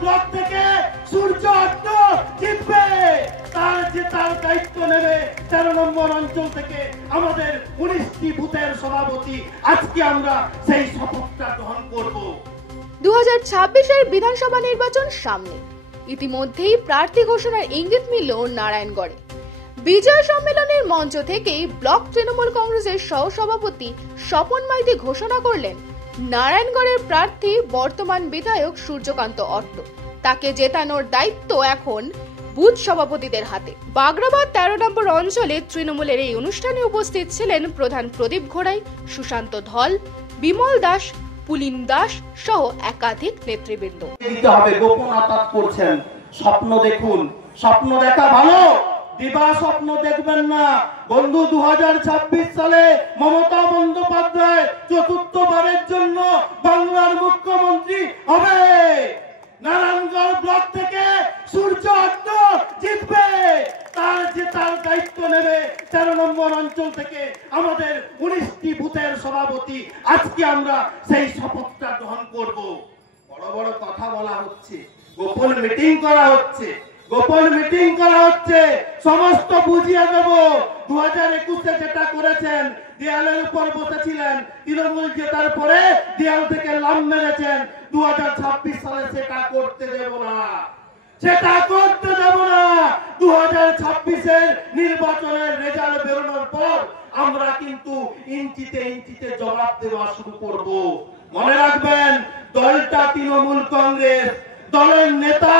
Block থেকে সূর্য অট্ট জিতবে, তার দায়িত্ব নেবে 13 নম্বর অঞ্চল থেকে আমাদের 19টি বুথের সভাপতি। আজকে আমরা সেই শপথটা গ্রহণ করব। 2026-এর বিধানসভা নির্বাচন সামনে, ইতিমধ্যেই প্রার্থী ঘোষণার ইঙ্গিত মিলল নারায়ণগড়ে। বিজয় সম্মেলনের মঞ্চ থেকেই ব্লক তৃণমূল কংগ্রেসের সহসভাপতি স্বপন মাইতি ঘোষণা করলেন নারায়ণগড়ের প্রার্থী বর্তমান বিধায়ক সূর্যকান্ত অট্ট। তাকে জেতানোর দায়িত্ব এখন বুথ সভাপতিদের হাতে। বাগরাবাদ 13 নম্বর অঞ্চলে তৃণমূলের এই অনুষ্ঠানে উপস্থিত ছিলেন প্রধান প্রদীপ ঘোড়াই, সুশান্ত ধল, বিমল দাস, পুলিন দাস সহ একাধিক নেতৃবৃন্দ। গোপন আতাত করছেন, স্বপ্ন দেখুন, স্বপ্ন দেখা ভালো, দিবা স্বপ্ন দেখবেন না বন্ধু। 2026 সালে মমতা বন্দ্যোপাধ্যায় চতুর্থবারের জন্য বাংলার মুখ্যমন্ত্রী হবে। নারায়ণগড় ব্লক থেকে সূর্য অট্ট জিতবে, তার দায়িত্ব নেবে 13 নম্বর অঞ্চল থেকে আমাদের 19টি বুথের সভাপতি। আজকে আমরা সেই শপথটা গ্রহণ করব। বড় বড় কথা বলা হচ্ছে, গোপন মিটিং করা হচ্ছে, সমস্ত বুঝিয়ে দেব। 2021-এ যেটা করেছেন, দেয়ালের উপর বসেছিলেন, তৃণমূল জেতার পরে দেয়াল থেকে লাম মেরেছেন। 2026 সালে সেটা করতে দেব না। 2026-এর নির্বাচনের রেজাল্ট বেরোনোর পর আমরা কিন্তু ইঞ্চিতে ইঞ্চিতে জবাব দেওয়া শুরু করব। মনে রাখবেন, দলটা তৃণমূল কংগ্রেস, দলের নেতা